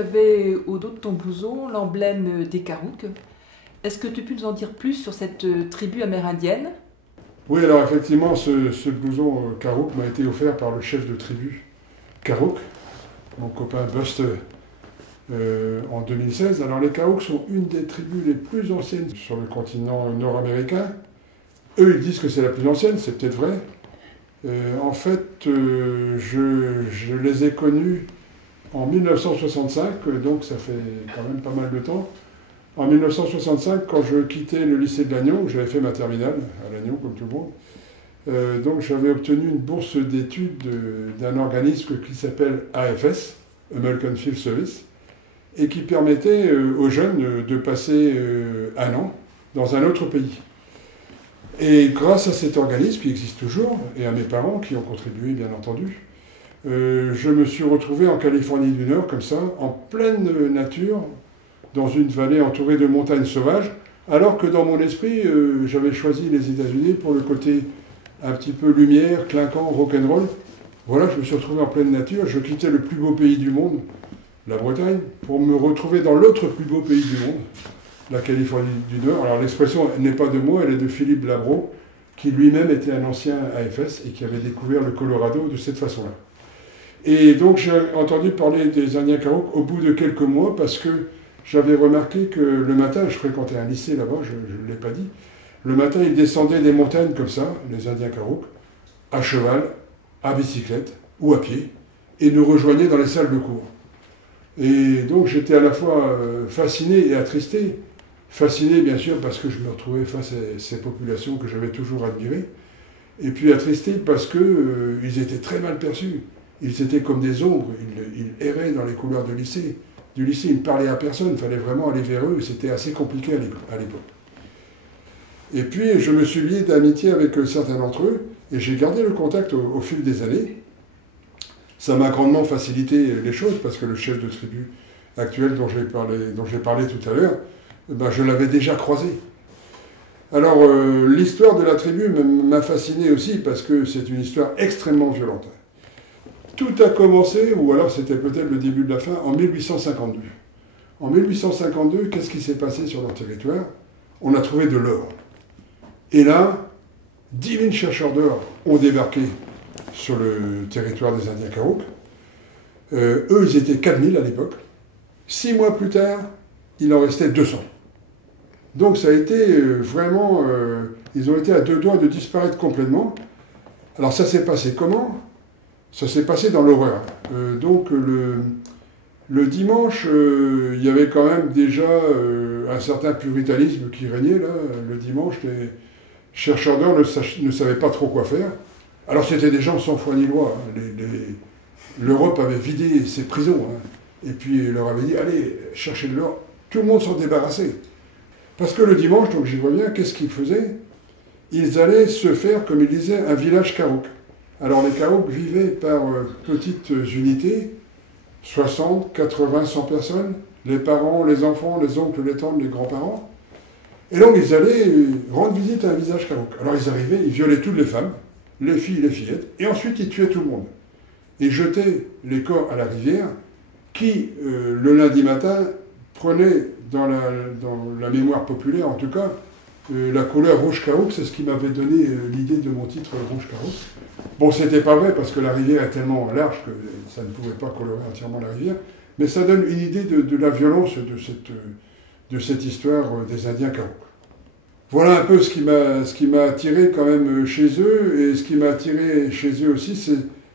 avais au dos de ton blouson l'emblème des Karouks. Est-ce que tu peux nous en dire plus sur cette tribu amérindienne? Oui, alors effectivement, ce blouson Karouk m'a été offert par le chef de tribu Karouk, mon copain Buster, en 2016. Alors les Karouks sont une des tribus les plus anciennes sur le continent nord-américain. Eux, ils disent que c'est la plus ancienne, c'est peut-être vrai. En fait, je les ai connus en 1965, donc ça fait quand même pas mal de temps. En 1965, quand je quittais le lycée de Lannion, j'avais fait ma terminale à Lannion, comme tout le monde, donc j'avais obtenu une bourse d'études d'un organisme qui s'appelle AFS, American Field Service, et qui permettait aux jeunes de passer un an dans un autre pays. Et grâce à cet organisme, qui existe toujours, et à mes parents qui ont contribué, bien entendu, je me suis retrouvé en Californie du Nord, comme ça, en pleine nature, dans une vallée entourée de montagnes sauvages, alors que dans mon esprit, j'avais choisi les États-Unis pour le côté un petit peu lumière, clinquant, rock'n'roll. Voilà, je me suis retrouvé en pleine nature, je quittais le plus beau pays du monde, la Bretagne, pour me retrouver dans l'autre plus beau pays du monde, la Californie du Nord. Alors l'expression n'est pas de moi, elle est de Philippe Labro, qui lui-même était un ancien AFS et qui avait découvert le Colorado de cette façon-là. Et donc j'ai entendu parler des Indiens Karouks au bout de quelques mois, parce que j'avais remarqué que le matin, je fréquentais un lycée là-bas, je ne l'ai pas dit, le matin ils descendaient des montagnes comme ça, les Indiens Karouks, à cheval, à bicyclette ou à pied, et nous rejoignaient dans les salles de cours. Et donc j'étais à la fois fasciné et attristé. Fasciné bien sûr parce que je me retrouvais face à ces populations que j'avais toujours admirées, et puis attristé parce qu'ils étaient très mal perçus. Ils étaient comme des ombres, ils erraient dans les couloirs du lycée, ils ne parlaient à personne, il fallait vraiment aller vers eux, c'était assez compliqué à l'époque. Et puis je me suis lié d'amitié avec certains d'entre eux, et j'ai gardé le contact au fil des années. Ça m'a grandement facilité les choses, parce que le chef de tribu actuel dont j'ai parlé tout à l'heure, ben, je l'avais déjà croisé. Alors l'histoire de la tribu m'a fasciné aussi, parce que c'est une histoire extrêmement violente. Tout a commencé, ou alors c'était peut-être le début de la fin, en 1852. En 1852, qu'est-ce qui s'est passé sur leur territoire? On a trouvé de l'or. Et là, 10 000 chercheurs d'or ont débarqué sur le territoire des Indiens Karouks. Eux, ils étaient 4 000 à l'époque. 6 mois plus tard, il en restait 200. Donc ça a été vraiment... ils ont été à 2 doigts de disparaître complètement. Alors ça s'est passé comment? Ça s'est passé dans l'horreur. Donc le dimanche, il y avait quand même déjà un certain puritanisme qui régnait là. Le dimanche, les chercheurs d'or ne savaient pas trop quoi faire. Alors c'était des gens sans foi ni loi. Hein. L'Europe avait vidé ses prisons. Hein. Et puis il leur avait dit, allez, cherchez de l'or. Tout le monde s'en débarrassait. Parce que le dimanche, donc j'y reviens, qu'est-ce qu'ils faisaient? Ils allaient se faire, comme ils disaient, un village Karouk. Alors les Karouks vivaient par petites unités, 60, 80, 100 personnes, les parents, les enfants, les oncles, les tantes, les grands-parents. Et donc ils allaient rendre visite à un village Karouk. Alors ils arrivaient, ils violaient toutes les femmes, les filles, les fillettes, et ensuite ils tuaient tout le monde. Ils jetaient les corps à la rivière, qui, le lundi matin, prenait dans la mémoire populaire, en tout cas, la couleur rouge Karouk. C'est ce qui m'avait donné l'idée de mon titre rouge Karouk. Bon, c'était pas vrai, parce que la rivière est tellement large que ça ne pouvait pas colorer entièrement la rivière, mais ça donne une idée de la violence de cette histoire des Indiens Karouk. Voilà un peu ce qui m'a attiré quand même chez eux, et ce qui m'a attiré chez eux aussi,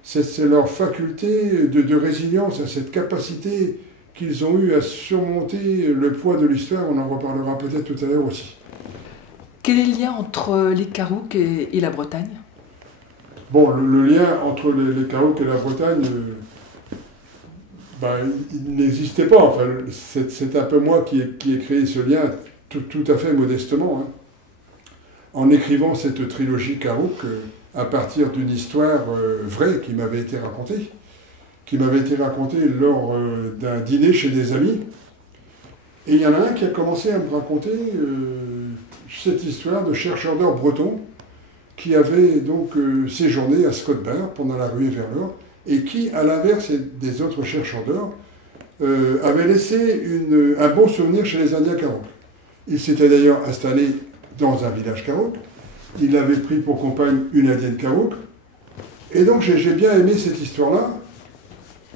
c'est leur faculté de résilience, cette capacité qu'ils ont eu à surmonter le poids de l'histoire. On en reparlera peut-être tout à l'heure aussi. Quel est le lien entre les Karouks et la Bretagne? Bon, le lien entre les Karouks et la Bretagne, ben, il n'existait pas. Enfin, c'est un peu moi qui ai créé ce lien tout à fait modestement, hein, en écrivant cette trilogie Karouk à partir d'une histoire vraie qui m'avait été racontée. Lors d'un dîner chez des amis. Et il y en a un qui a commencé à me raconter cette histoire de chercheurs d'or bretons qui avaient donc séjourné à Scott Bar pendant la ruée vers l'or, et qui, à l'inverse des autres chercheurs d'or, avait laissé un bon souvenir chez les Indiens Karok. Il s'était d'ailleurs installé dans un village Karok. Il avait pris pour compagne une Indienne Karok. Et donc j'ai bien aimé cette histoire-là.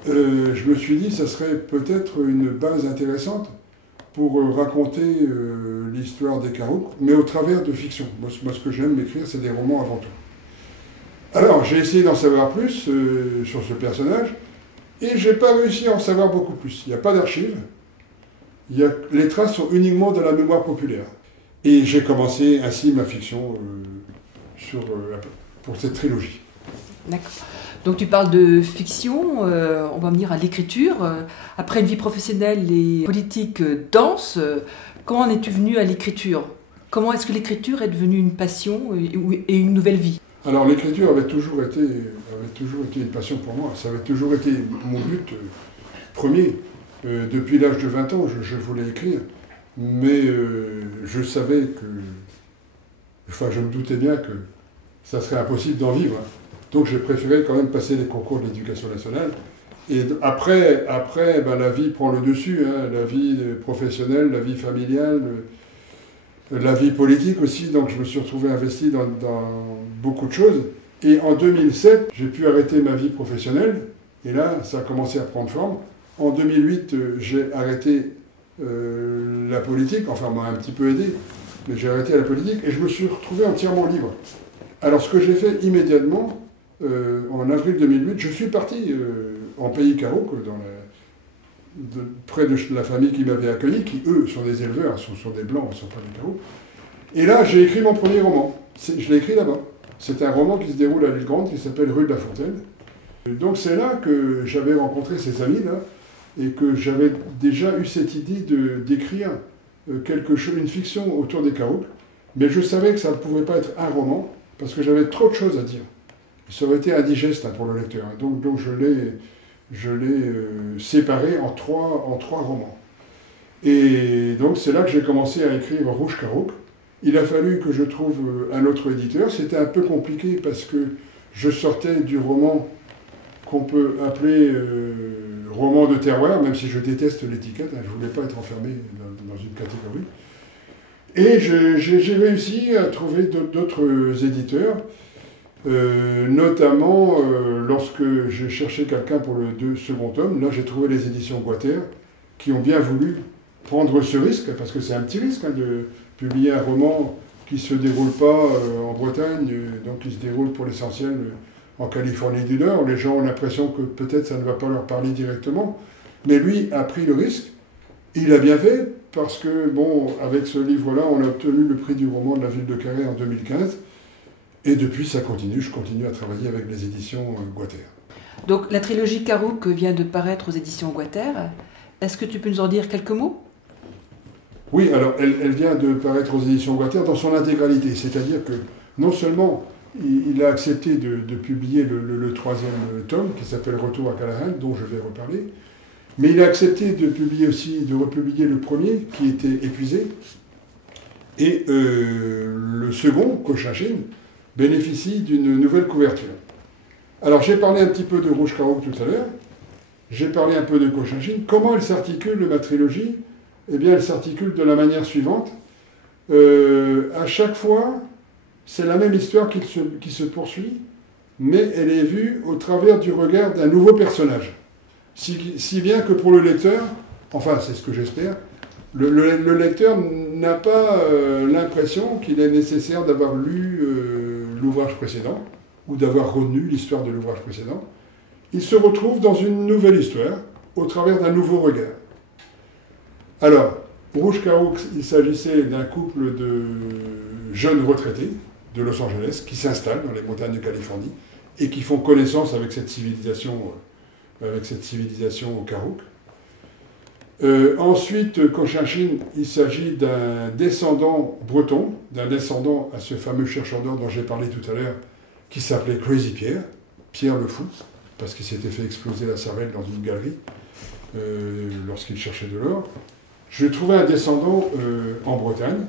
Je me suis dit, ça serait peut-être une base intéressante pour raconter l'histoire des Karok, mais au travers de fiction. Moi ce que j'aime écrire, c'est des romans avant tout. Alors, j'ai essayé d'en savoir plus sur ce personnage, et j'ai pas réussi à en savoir beaucoup plus. Il n'y a pas d'archives, les traces sont uniquement dans la mémoire populaire. Et j'ai commencé ainsi ma fiction pour cette trilogie. D'accord. Donc tu parles de fiction, on va venir à l'écriture. Après une vie professionnelle et politique dense, comment en es-tu venu à l'écriture? Comment est-ce que l'écriture est devenue une passion et une nouvelle vie? Alors l'écriture avait toujours été une passion pour moi. Ça avait toujours été mon but premier. Depuis l'âge de 20 ans, je voulais écrire. Mais je savais que... Enfin, je me doutais bien que ça serait impossible d'en vivre. Donc j'ai préféré quand même passer les concours de l'éducation nationale. Et après la vie prend le dessus, hein, la vie professionnelle, la vie familiale, la vie politique aussi. Donc je me suis retrouvé investi dans beaucoup de choses. Et en 2007, j'ai pu arrêter ma vie professionnelle. Et là, ça a commencé à prendre forme. En 2008, j'ai arrêté la politique. Enfin, on m'a un petit peu aidé. Mais j'ai arrêté la politique et je me suis retrouvé entièrement libre. Alors ce que j'ai fait immédiatement, en avril 2008, je suis parti en pays Karok, près de la famille qui m'avait accueilli, qui eux sont des éleveurs, sont des blancs, ils ne sont pas des Karok. Et là, j'ai écrit mon premier roman. Je l'ai écrit là-bas. C'est un roman qui se déroule à l'île Grande, qui s'appelle Rue de la Fontaine. Donc c'est là que j'avais rencontré ces amis-là, et que j'avais déjà eu cette idée d'écrire une fiction autour des Karok. Mais je savais que ça ne pouvait pas être un roman, parce que j'avais trop de choses à dire. Ça aurait été indigeste pour le lecteur. Donc je l'ai séparé en trois romans. Et donc c'est là que j'ai commencé à écrire Rouge Karok. Il a fallu que je trouve un autre éditeur. C'était un peu compliqué parce que je sortais du roman qu'on peut appeler roman de terroir, même si je déteste l'étiquette. Je ne voulais pas être enfermé dans une catégorie. Et j'ai réussi à trouver d'autres éditeurs. Notamment lorsque j'ai cherché quelqu'un pour le second tome, là j'ai trouvé les éditions Guater qui ont bien voulu prendre ce risque, parce que c'est un petit risque de publier un roman qui ne se déroule pas en Bretagne, donc qui se déroule pour l'essentiel en Californie du Nord. Les gens ont l'impression que peut-être ça ne va pas leur parler directement, mais lui a pris le risque. Il a bien fait, parce que, bon, avec ce livre-là, on a obtenu le prix du roman de la ville de Carhaix en 2015. Et depuis, ça continue. Je continue à travailler avec les éditions Guater. Donc, la trilogie Karok vient de paraître aux éditions Guater. Est-ce que tu peux nous en dire quelques mots? Oui, alors, elle vient de paraître aux éditions Guater dans son intégralité. C'est-à-dire que, non seulement il a accepté de publier le troisième tome, qui s'appelle Retour à Callahan, dont je vais reparler, mais il a accepté de republier le premier, qui était épuisé, et le second, Cochinchine, bénéficie d'une nouvelle couverture. Alors j'ai parlé un petit peu de Rouge Karok tout à l'heure, j'ai parlé un peu de Cochinchine. Comment elle s'articule, ma trilogie? Eh bien, elle s'articule de la manière suivante. À chaque fois, c'est la même histoire qui se poursuit, mais elle est vue au travers du regard d'un nouveau personnage. Si bien que pour le lecteur, enfin c'est ce que j'espère, le lecteur n'a pas l'impression qu'il est nécessaire d'avoir lu l'ouvrage précédent ou d'avoir retenu l'histoire de l'ouvrage précédent. Il se retrouve dans une nouvelle histoire au travers d'un nouveau regard. Alors, Rouge Karok, il s'agissait d'un couple de jeunes retraités de Los Angeles qui s'installent dans les montagnes de Californie et qui font connaissance avec cette civilisation au Karok. Ensuite, Cochinchine, il s'agit d'un descendant breton, d'un descendant à ce fameux chercheur d'or dont j'ai parlé tout à l'heure, qui s'appelait Crazy Pierre, Pierre le Fou, parce qu'il s'était fait exploser la cervelle dans une galerie lorsqu'il cherchait de l'or. Je trouvais un descendant en Bretagne,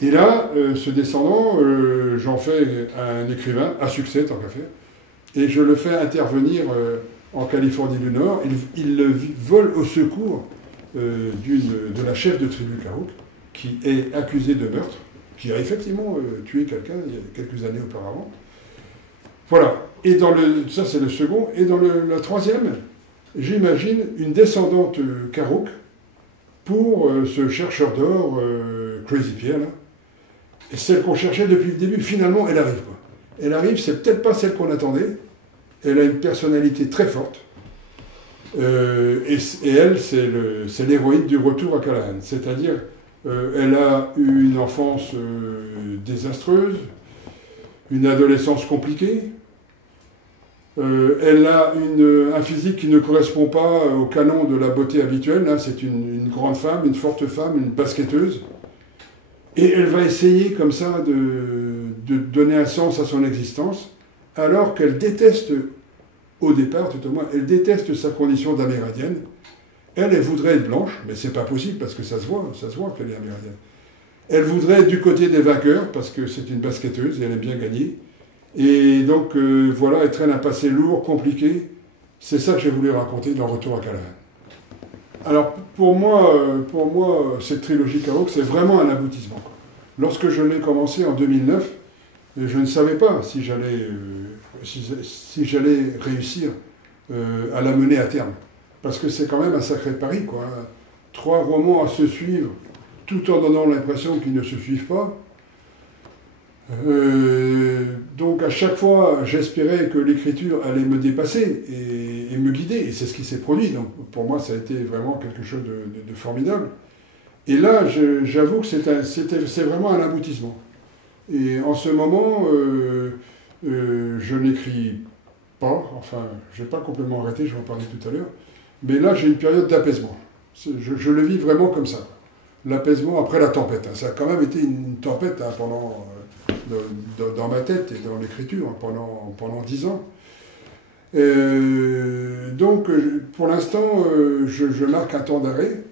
et là, ce descendant, j'en fais un écrivain à succès, tant qu'à faire, et je le fais intervenir en Californie du Nord. Il vole au secours de la chef de tribu Karuk, qui est accusée de meurtre, qui a effectivement tué quelqu'un il y a quelques années auparavant. Voilà. Et ça c'est le second. Et dans la troisième, j'imagine une descendante Karuk pour ce chercheur d'or, Crazy Pierre, là. Et celle qu'on cherchait depuis le début, finalement, elle arrive, quoi. Elle arrive, c'est peut-être pas celle qu'on attendait. Elle a une personnalité très forte. Et elle, c'est l'héroïne du retour à Callahan. C'est-à-dire, elle a eu une enfance désastreuse, une adolescence compliquée. Elle a un physique qui ne correspond pas au canon de la beauté habituelle. Là, c'est une grande femme, une forte femme, une basketteuse. Et elle va essayer comme ça de donner un sens à son existence, alors qu'elle déteste, au départ tout au moins, elle déteste sa condition d'amérindienne. Elle voudrait être blanche, mais c'est pas possible parce que ça se voit qu'elle est amérindienne. Elle voudrait être du côté des vainqueurs parce que c'est une basketteuse et elle aime bien gagner. Et donc voilà, elle traîne un passé lourd, compliqué. C'est ça que j'ai voulu raconter dans Retour à Callahan. Alors pour moi, cette trilogie Karuk, c'est vraiment un aboutissement. Lorsque je l'ai commencé en 2009, je ne savais pas si j'allais réussir à la mener à terme. Parce que c'est quand même un sacré pari, quoi. 3 romans à se suivre, tout en donnant l'impression qu'ils ne se suivent pas. Donc à chaque fois, j'espérais que l'écriture allait me dépasser et me guider, et c'est ce qui s'est produit. Donc pour moi, ça a été vraiment quelque chose de formidable. Et là, j'avoue que c'est vraiment un aboutissement. Et en ce moment, je n'écris pas, enfin, je n'ai pas complètement arrêté, je vais en parler tout à l'heure, mais là, j'ai une période d'apaisement. Je le vis vraiment comme ça. L'apaisement après la tempête. Ça a quand même été une tempête pendant... dans ma tête et dans l'écriture pendant 10 ans. Donc, pour l'instant, je marque un temps d'arrêt.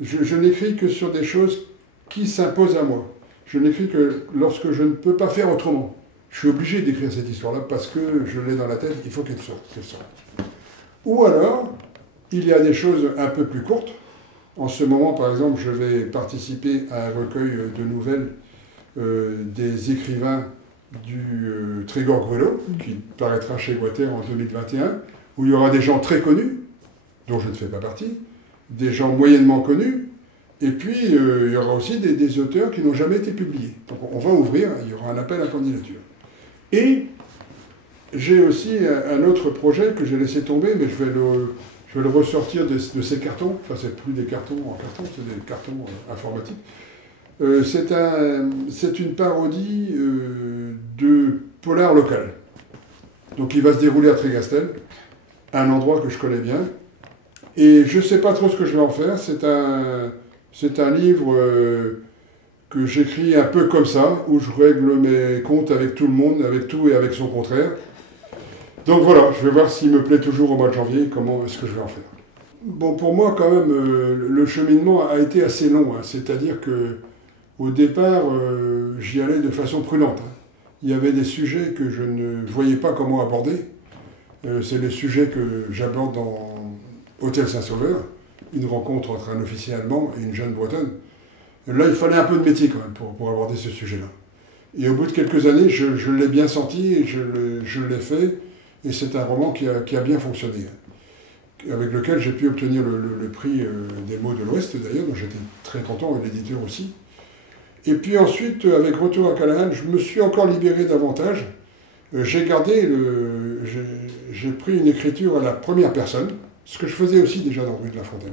Je n'écris que sur des choses qui s'imposent à moi. Je n'écris que lorsque je ne peux pas faire autrement. Je suis obligé d'écrire cette histoire-là parce que je l'ai dans la tête, il faut qu'elle sorte. Ou alors, il y a des choses un peu plus courtes. En ce moment, par exemple, je vais participer à un recueil de nouvelles des écrivains du Trégor Gruelo, qui paraîtra chez Guater en 2021, où il y aura des gens très connus, dont je ne fais pas partie, des gens moyennement connus, et puis il y aura aussi des auteurs qui n'ont jamais été publiés. Donc on va ouvrir, il y aura un appel à candidature. Et j'ai aussi un autre projet que j'ai laissé tomber, mais je vais le ressortir de ces cartons, enfin c'est plus des cartons en carton, c'est des cartons informatiques. C'est une parodie de polar local. Donc il va se dérouler à Trégastel, un endroit que je connais bien. Et je ne sais pas trop ce que je vais en faire. C'est un livre que j'écris un peu comme ça, où je règle mes comptes avec tout le monde, avec tout et avec son contraire. Donc voilà, je vais voir s'il me plaît toujours au mois de janvier, comment est-ce que je vais en faire. Bon, pour moi quand même, le cheminement a été assez long. C'est-à-dire que au départ, j'y allais de façon prudente. Il y avait des sujets que je ne voyais pas comment aborder. C'est les sujets que j'aborde dans Hôtel Saint-Sauveur, une rencontre entre un officier allemand et une jeune bretonne. Là, il fallait un peu de métier quand même pour aborder ce sujet-là. Et au bout de quelques années, je l'ai bien senti et je l'ai fait. Et c'est un roman qui a bien fonctionné, avec lequel j'ai pu obtenir le prix des mots de l'Ouest, d'ailleurs, dont j'étais très content, et l'éditeur aussi. Et puis ensuite, avec Retour à Callahan, je me suis encore libéré davantage. J'ai pris une écriture à la première personne, ce que je faisais aussi déjà dans Rue de la Fontaine.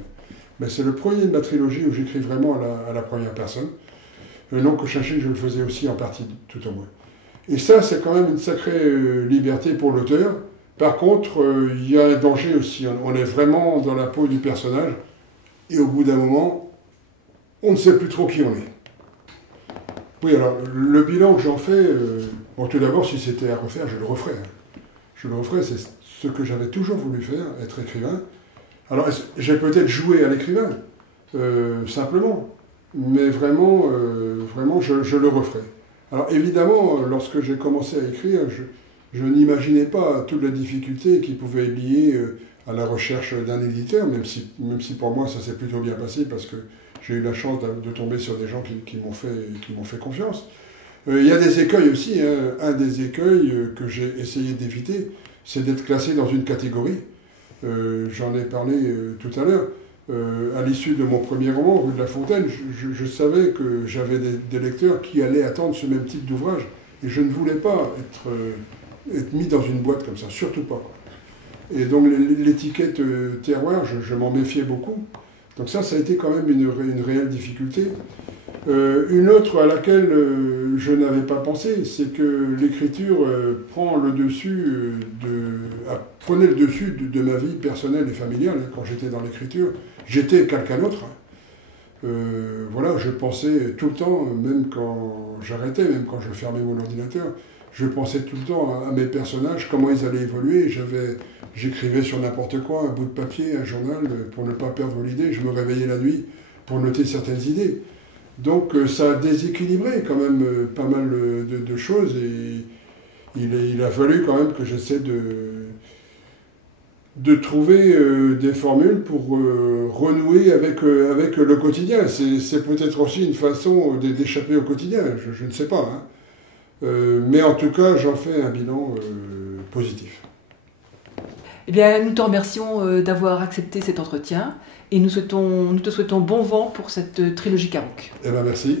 Mais c'est le premier de ma trilogie où j'écris vraiment à la première personne. Non, Cochinchine, je le faisais aussi en partie, tout au moins. Et ça, c'est quand même une sacrée liberté pour l'auteur. Par contre, il y a un danger aussi. On est vraiment dans la peau du personnage. Et au bout d'un moment, on ne sait plus trop qui on est. Oui, alors, le bilan que j'en fais, bon, tout d'abord, si c'était à refaire, je le referais. Je le referais, c'est ce que j'avais toujours voulu faire, être écrivain. Alors, j'ai peut-être joué à l'écrivain, simplement, mais vraiment, je le referais. Alors, évidemment, lorsque j'ai commencé à écrire, je n'imaginais pas toute la difficulté qui pouvait être liée à la recherche d'un éditeur, même si pour moi ça s'est plutôt bien passé parce que j'ai eu la chance de tomber sur des gens qui m'ont fait confiance. Il y a des écueils aussi. Hein. Un des écueils que j'ai essayé d'éviter, c'est d'être classé dans une catégorie. J'en ai parlé tout à l'heure. À l'issue de mon premier roman, Rue de la Fontaine, je savais que j'avais des lecteurs qui allaient attendre ce même type d'ouvrage. Et je ne voulais pas être mis dans une boîte comme ça, surtout pas. Et donc l'étiquette terroir, je m'en méfiais beaucoup. Donc ça a été quand même une réelle difficulté. Une autre à laquelle je n'avais pas pensé, c'est que l'écriture prenait le dessus de ma vie personnelle et familiale. Quand j'étais dans l'écriture, j'étais quelqu'un d'autre. Voilà, je pensais tout le temps, même quand j'arrêtais, même quand je fermais mon ordinateur, je pensais tout le temps à mes personnages, comment ils allaient évoluer. J'écrivais sur n'importe quoi, un bout de papier, un journal, pour ne pas perdre l'idée. Je me réveillais la nuit pour noter certaines idées. Donc ça a déséquilibré quand même pas mal de choses et il a fallu quand même que j'essaie de trouver des formules pour renouer avec le quotidien. C'est peut-être aussi une façon d'échapper au quotidien, je ne sais pas. Hein. Mais en tout cas, j'en fais un bilan positif. Eh bien, nous te remercions d'avoir accepté cet entretien et nous te souhaitons bon vent pour cette trilogie Carouc. Eh bien, merci.